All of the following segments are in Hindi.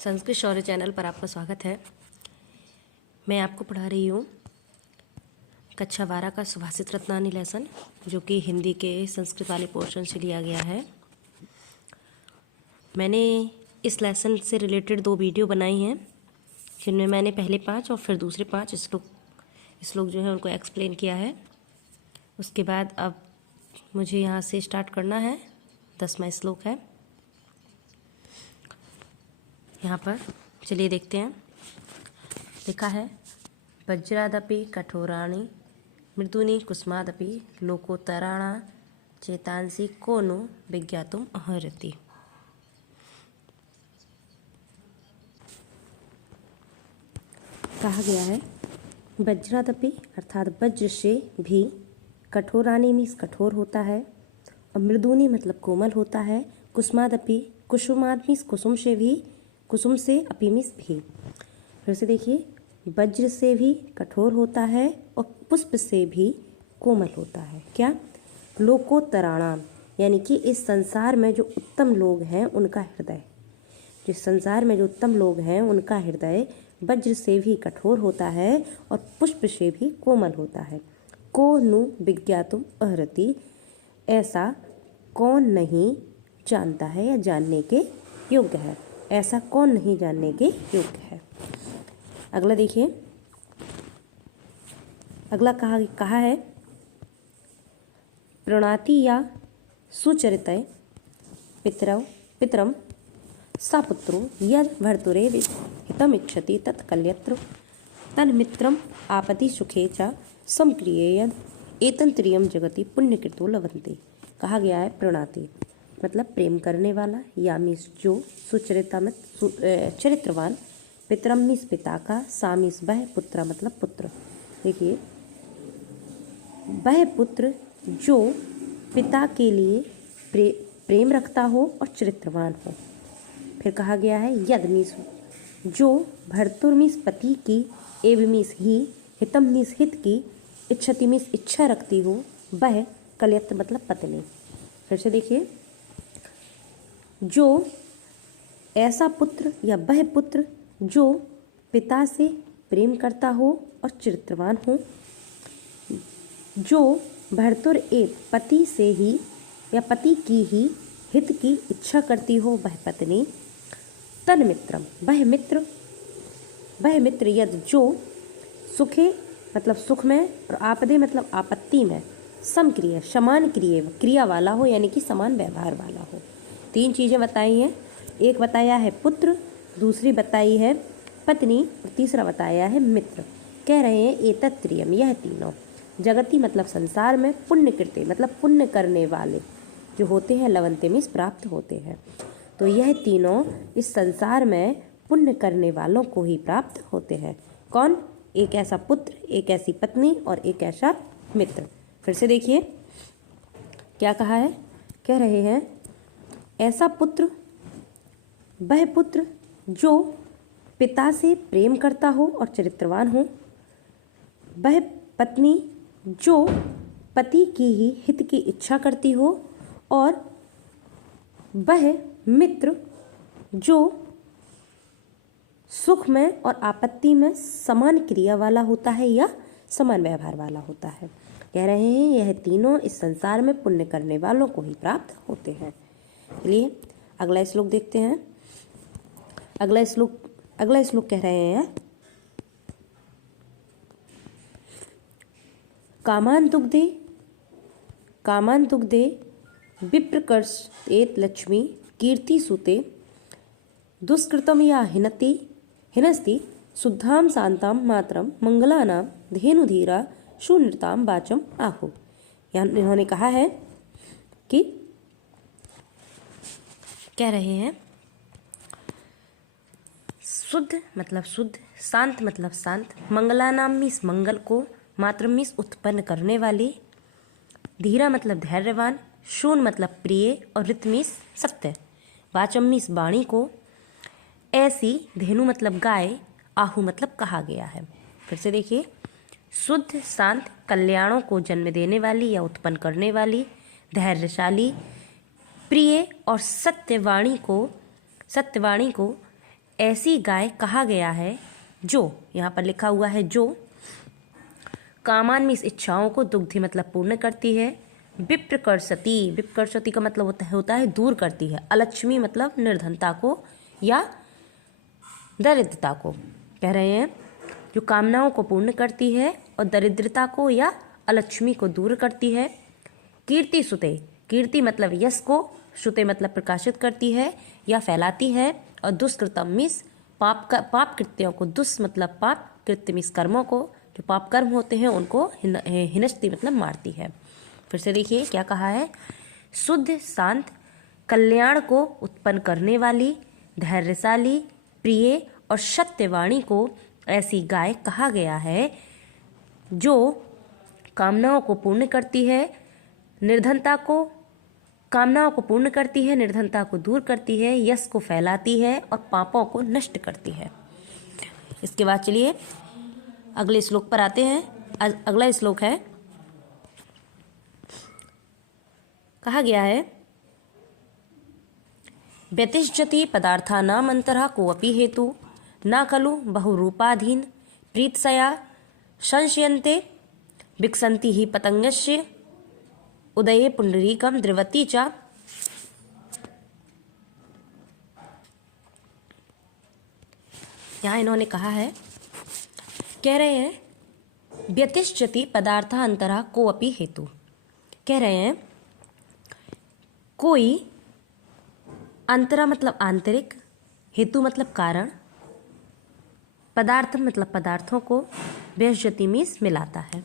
संस्कृत शौर्य चैनल पर आपका स्वागत है। मैं आपको पढ़ा रही हूँ कक्षा 12 का सुभाषित रत्नानी लेसन, जो कि हिंदी के संस्कृत वाले पोर्शन से लिया गया है। मैंने इस लेसन से रिलेटेड 2 वीडियो बनाई हैं, जिनमें मैंने पहले 5 और फिर दूसरे 5 श्लोक जो है उनको एक्सप्लेन किया है। उसके बाद अब मुझे यहाँ से स्टार्ट करना है। 10वां श्लोक है यहाँ पर, चलिए देखते हैं। लिखा है, वज्रादपि कठोराणि मृदूनि कुसुमादपि लोकोत्तराणा चेतांसि को नु विज्ञातुम अर्हति। कहा गया है वज्रादपि अर्थात वज्र से भी, कठोराणि मीन्स कठोर होता है, और मृदूनि मतलब कोमल होता है, कुसुमादपि कुसुमाद मीन्स कुसुम से भी, कुसुम से अपि मीन्स भी। फिर से देखिए, वज्र से भी कठोर होता है और पुष्प से भी कोमल होता है। क्या? लोकोत्तराणाम, यानी कि इस संसार में जो उत्तम लोग हैं उनका हृदय, जिस संसार में जो उत्तम लोग हैं उनका हृदय वज्र से भी कठोर होता है और पुष्प से भी कोमल होता है। को नु विज्ञातुम अर्हति, ऐसा कौन नहीं जानता है या जानने के योग्य है। ऐसा कौन नहीं जानने के योग्य है। अगला देखिए, अगला कहा है प्रणति या सुचरितय पितरम सपुत्रो यद भर्तुरे हितमिच्छति तत्कल्यत्र तन्मित्रम आपति सुखे च समक्रियेयद एतंत्रियम जगति पुण्यकृतो लभन्ते। कहा गया है प्रणति मतलब प्रेम करने वाला, या मीस जो, सुचरिता में चरित्रवान, पितरम मीस पिता का, सा मीस वह, पुत्र मतलब पुत्र। देखिए, वह पुत्र जो पिता के लिए प्रेम रखता हो और चरित्रवान हो। फिर कहा गया है यद मीस जो, भर्तुर मीस पति की, एव मीस ही, हितम मीस हित की, इच्छति मीस इच्छा रखती हो, वह, कलयत्र मतलब पत्नी। फिर से देखिए, जो ऐसा पुत्र या वह पुत्र जो पिता से प्रेम करता हो और चरित्रवान हो, जो भर्तुर एव पति से ही या पति की ही हित की इच्छा करती हो, वह पत्नी। तन्मित्रम वह मित्र यद जो सुखे मतलब सुख में, और आपदे मतलब आपत्ति में, समक्रिय समान क्रिया वाला हो, यानी कि समान व्यवहार वाला हो। 3 चीज़ें बताई हैं। एक बताया है पुत्र, दूसरी बताई है पत्नी, और तीसरा बताया है मित्र। कह रहे हैं एतत्रियम, यह तीनों, जगति मतलब संसार में, पुण्यकृते मतलब पुण्य करने वाले जो होते हैं, लवंते मीन्स प्राप्त होते हैं। तो यह तीनों इस संसार में पुण्य करने वालों को ही प्राप्त होते हैं। कौन? एक ऐसा पुत्र, एक ऐसी पत्नी और एक ऐसा मित्र। फिर से देखिए क्या कहा है। कह रहे हैं ऐसा पुत्र, वह पुत्र जो पिता से प्रेम करता हो और चरित्रवान हो, वह पत्नी जो पति की ही हित की इच्छा करती हो, और वह मित्र जो सुख में और आपत्ति में समान क्रिया वाला होता है या समान व्यवहार वाला होता है। कह रहे हैं यह तीनों इस संसार में पुण्य करने वालों को ही प्राप्त होते हैं। चलिए अगला श्लोक देखते हैं। अगला श्लोक कह रहे हैं, कामान दुग्धे विप्रकर्षेत लक्ष्मी कीर्ति सुते दुष्कृतम या हिनस्ति शुद्धाम शांताम मातरम मंगलानाम धेनुधीरा सुनृताम वाचम आहो। इन्होंने कहा है कि, कह रहे हैं शुद्ध मतलब शुद्ध, शांत मतलब शांत, मंगलानाम मीस मंगल को, मातरम मीस उत्पन्न करने वाले, धीरा मतलब धैर्यवान, शून मतलब प्रिय, और ऋत मीस सत्य, वाचम मीस वाणी को, ऐसी, धेनु मतलब गाय, आहु मतलब कहा गया है। फिर से देखिए, शुद्ध, शांत, कल्याणों को जन्म देने वाली या उत्पन्न करने वाली, धैर्यशाली, प्रिय और सत्यवाणी को ऐसी गाय कहा गया है जो, यहाँ पर लिखा हुआ है जो, कामान में इस इच्छाओं को, दुग्धि मतलब पूर्ण करती है, विप्रकर्षति, विप्रकर्षति का मतलब होता है दूर करती है, अलक्ष्मी मतलब निर्धनता को या दरिद्रता को। कह रहे हैं जो कामनाओं को पूर्ण करती है और दरिद्रता को या अलक्ष्मी को दूर करती है। कीर्ति सुते, कीर्ति मतलब यश को, श्रुते मतलब प्रकाशित करती है या फैलाती है, और दुष्कृतम मीस पाप कृत्यों को, दुष् मतलब पाप, कृत्य मीस कर्मों को, जो पाप कर्म होते हैं उनको हिनस्ती मतलब मारती है। फिर से देखिए क्या कहा है, शुद्ध शांत कल्याण को उत्पन्न करने वाली, धैर्यशाली, प्रिय और सत्यवाणी को ऐसी गाय कहा गया है जो कामनाओं को पूर्ण करती है, निर्धनता को, कामनाओं को पूर्ण करती है, निर्धनता को दूर करती है, यश को फैलाती है और पापों को नष्ट करती है। इसके बाद चलिए अगले श्लोक पर आते हैं। अगला श्लोक है, कहा गया है व्यतिष्ठति पदार्थानाम अंतरः कोऽपि हेतु न खलु बहुरूपाधीन प्रीतसया संशयन्ते विकसन्ति हि पतंगस्य उदये पुंडरीकम द्रवती च। यहाँ इन्होंने कहा है, कह रहे हैं व्यतिष्ठति पदार्थांतरः कोऽपि हेतु, कह रहे हैं कोई, अंतरा मतलब आंतरिक, हेतु मतलब कारण, पदार्थ मतलब पदार्थों को, व्यष्टि मीन्स मिलाता है।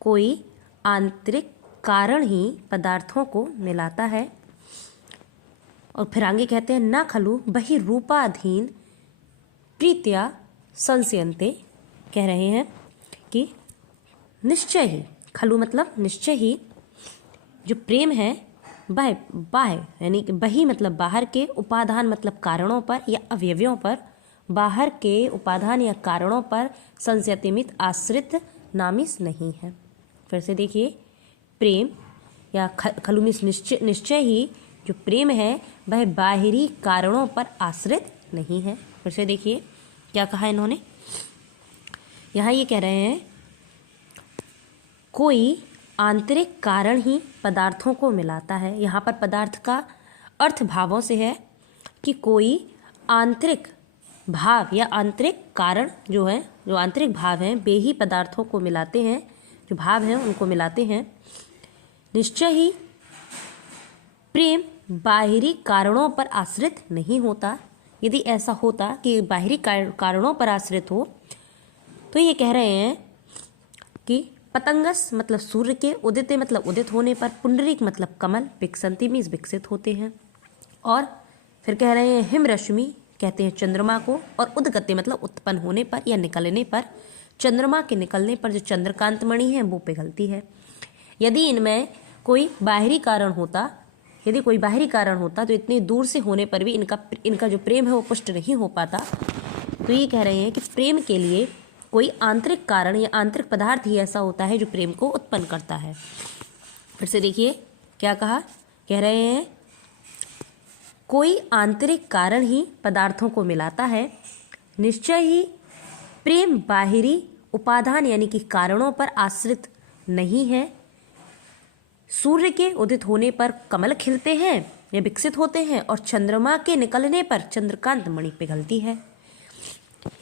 कोई आंतरिक कारण ही पदार्थों को मिलाता है। और फिर आगे कहते हैं न खलु बहिरूपाधीन प्रीत्या संशयन्ते, कह रहे हैं कि निश्चय ही, खलु मतलब निश्चय ही, जो प्रेम है बाह्य यानी कि बही मतलब बाहर के, उपादान मतलब कारणों पर या अवयवों पर, बाहर के उपादान या कारणों पर संशयतिमित आश्रित नामिस नहीं है। फिर से देखिए, प्रेम या खलुमिस निश्चय ही, जो प्रेम है वह बाहरी कारणों पर आश्रित नहीं है। फिर से देखिए क्या कहा इन्होंने, यहाँ ये कह रहे हैं कोई आंतरिक कारण ही पदार्थों को मिलाता है। यहाँ पर पदार्थ का अर्थ भावों से है कि कोई आंतरिक भाव या आंतरिक कारण जो है, जो आंतरिक भाव हैं वे ही पदार्थों को मिलाते हैं, जो भाव हैं उनको मिलाते हैं। निश्चय ही प्रेम बाहरी कारणों पर आश्रित नहीं होता। यदि ऐसा होता कि बाहरी कारणों पर आश्रित हो तो ये कह रहे हैं कि पतंगस मतलब सूर्य के, उदित मतलब उदित होने पर, पुंडरीक मतलब कमल, विकसंती मीन्स विकसित होते हैं। और फिर कह रहे हैं हिम रश्मि, कहते हैं चंद्रमा को, और उदगति मतलब उत्पन्न होने पर या निकलने पर, चंद्रमा के निकलने पर जो चंद्रकांत मणि है वो पिघलती है। यदि इनमें कोई बाहरी कारण होता, यदि कोई बाहरी कारण होता तो इतनी दूर से होने पर भी इनका जो प्रेम है वो पुष्ट नहीं हो पाता। तो ये कह रहे हैं कि प्रेम के लिए कोई आंतरिक कारण या आंतरिक पदार्थ ही ऐसा होता है जो प्रेम को उत्पन्न करता है। फिर से देखिए क्या कहा, कह रहे हैं कोई आंतरिक कारण ही पदार्थों को मिलाता है। निश्चय ही प्रेम बाहरी उपादान यानी कि कारणों पर आश्रित नहीं है। सूर्य के उदित होने पर कमल खिलते हैं या विकसित होते हैं, और चंद्रमा के निकलने पर चंद्रकांत मणि पिघलती है।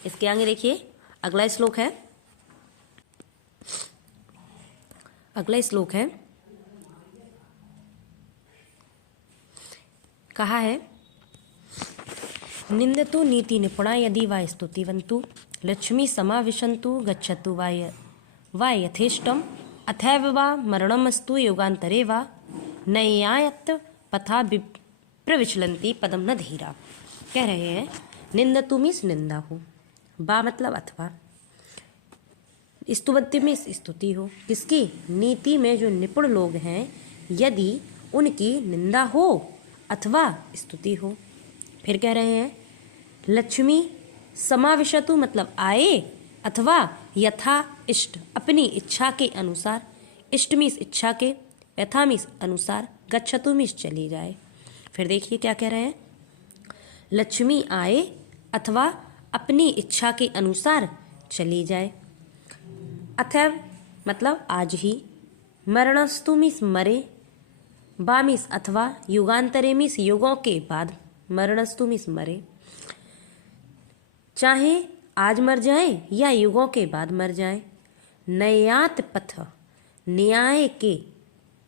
इसके आगे देखिए अगला श्लोक है, अगला श्लोक है, कहा है निंदतु नीति निपुणा यदि वा स्तुतिवन्तु लक्ष्मी समाविशन्तु गच्छतु वा यथेष्टम अथैव वा मरणमस्तु योगांतरे वा नैयायत पथा प्रविचलन्ति पदम न धीरा। कह रहे हैं निंदतु मीन्स निंदा हो, बा मतलब अथवा, स्तुवन्ति में स्तुति हो। किसकी? नीति में जो निपुण लोग हैं यदि उनकी निंदा हो अथवा स्तुति हो। फिर कह रहे हैं लक्ष्मी समाविशतु मतलब आए, अथवा यथा इष्ट अपनी इच्छा के अनुसार, इष्ट मीस इच्छा के, यथा मीस अनुसार, गच्छतु मीस चली जाए। फिर देखिए क्या कह रहे हैं, लक्ष्मी आए अथवा अपनी इच्छा के अनुसार चली जाए। अथैव मतलब आज ही, मरणस्तु मीन्स मरे, बा मीन्स अथवा, युगांतरे मीन्स युगों के बाद, मरणस्तु मीन्स मरे, चाहे आज मर जाए या युगों के बाद मर जाए। नयात पथ, न्याय के,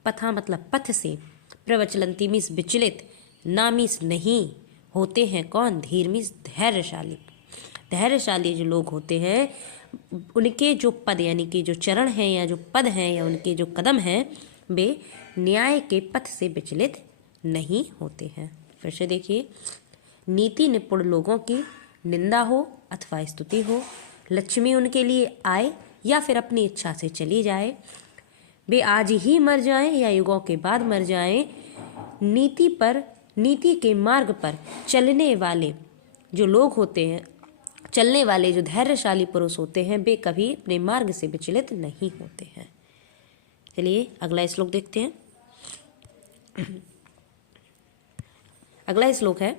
पथा मतलब पथ से, प्रवचलंती मीन्स विचलित, ना मीन्स नहीं, होते हैं कौन, धीर मीन्स धैर्यशाली। धैर्यशाली जो लोग होते हैं उनके जो पद यानी कि जो चरण हैं या जो पद हैं या उनके जो कदम हैं वे न्याय के पथ से विचलित नहीं होते हैं। फिर से देखिए, नीति निपुण लोगों की निंदा हो अथवा स्तुति हो, लक्ष्मी उनके लिए आए या फिर अपनी इच्छा से चली जाए, वे आज ही मर जाएं या युगों के बाद मर जाएं, नीति के मार्ग पर चलने वाले जो लोग होते हैं, चलने वाले जो धैर्यशाली पुरुष होते हैं, वे कभी अपने मार्ग से विचलित नहीं होते हैं। चलिए अगला श्लोक देखते हैं। अगला श्लोक है,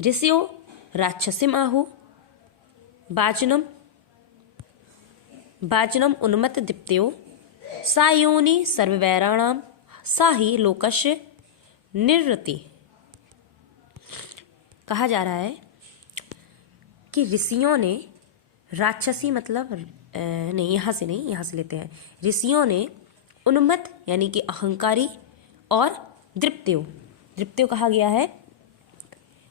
ऋषियो राक्षसीम आहु वाचनम उन्मत्त दीप्त्यो सा योनि सर्ववैराणाम सा ही लोकस्य निरृति। कहा जा रहा है कि ऋषियों ने, राक्षसी मतलब नहीं, यहाँ से नहीं, यहाँ से लेते हैं, ऋषियों ने उन्मत्त यानी कि अहंकारी और दृप्त्यो कहा गया है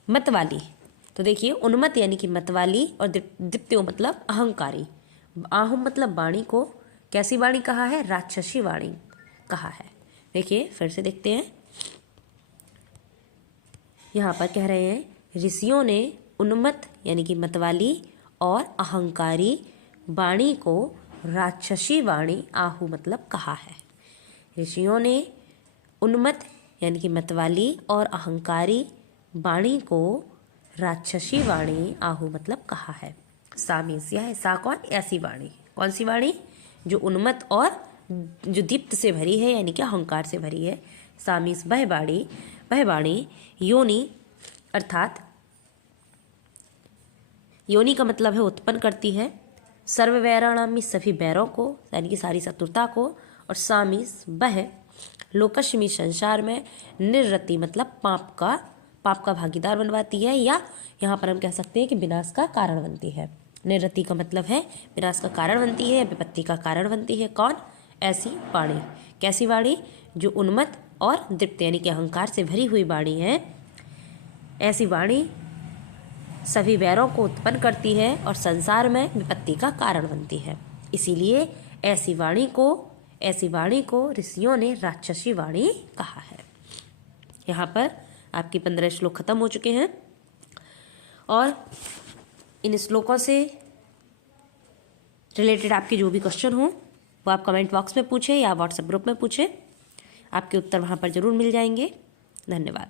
मतवाली। तो देखिए, उन्मत्त यानी कि मतवाली और दृप्त्यो मतलब अहंकारी। आहुम मतलब वाणी को कैसी वाणी कहा है, राक्षसी वाणी कहा है। देखिए फिर से देखते हैं, यहाँ पर कह रहे हैं ऋषियों ने उन्मत्त यानी कि मतवाली और अहंकारी वाणी को राक्षसी वाणी आहु मतलब कहा है। ऋषियों ने उन्मत्त यानी कि मतवाली और अहंकारी वाणी को राक्षसी वाणी आहु मतलब कहा है। सा मीन्स यह है, सा कौन, ऐसी वाणी, कौन सी वाणी, जो उन्मत्त और जो दीप्त से भरी है यानी कि अहंकार से भरी है। सा मीन्स वह वाणी योनि अर्थात योनि का मतलब है उत्पन्न करती है, सर्ववैराणाम में सभी बैरों को यानी कि सारी शत्रुता को, और सामीस वह, लोकश में संसार में, निरृति मतलब पाप का भागीदार बनवाती है, या यहाँ पर हम कह सकते हैं कि विनाश का कारण बनती है। निरृति का मतलब है विनाश का कारण बनती है, विपत्ति का कारण बनती है। कौन, ऐसी वाणी, कैसी वाणी, जो उन्मत्त और दृप्त यानी कि अहंकार से भरी हुई वाणी है। ऐसी वाणी सभी वैरों को उत्पन्न करती है और संसार में विपत्ति का कारण बनती है। इसीलिए ऐसी वाणी को ऋषियों ने राक्षसी वाणी कहा है। यहाँ पर आपके 15 श्लोक खत्म हो चुके हैं, और इन श्लोकों से रिलेटेड आपके जो भी क्वेश्चन हो वो आप कमेंट बॉक्स में पूछें या व्हाट्सएप ग्रुप में पूछें, आपके उत्तर वहाँ पर जरूर मिल जाएंगे। धन्यवाद।